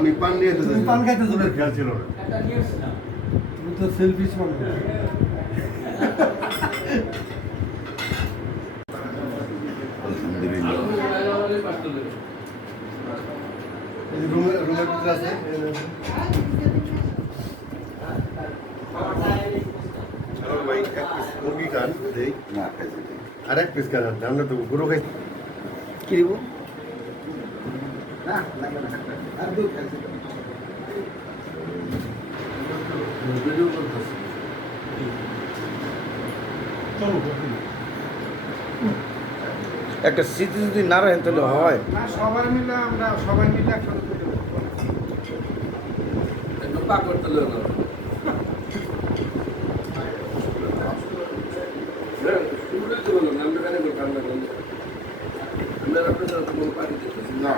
আমি পান নিয়ে যেতে তুমি পান খাইতে যাবে খেয়াল ছিল না। তুমি তো সেলফিশ মানুষ রুমের ভিতরে আছে চলো ভাই এক পিস মুরগি খান দেই না খাইছি আর এক পিস খান আমরা তো গরু খাই কি দিব না লাগবে না আর দুধ খাইছি একটা স্মৃতি যদি না রাখেন তাহলে হয় না সবাই মিলে আমরা সবাই মিলে একসাথে করতে না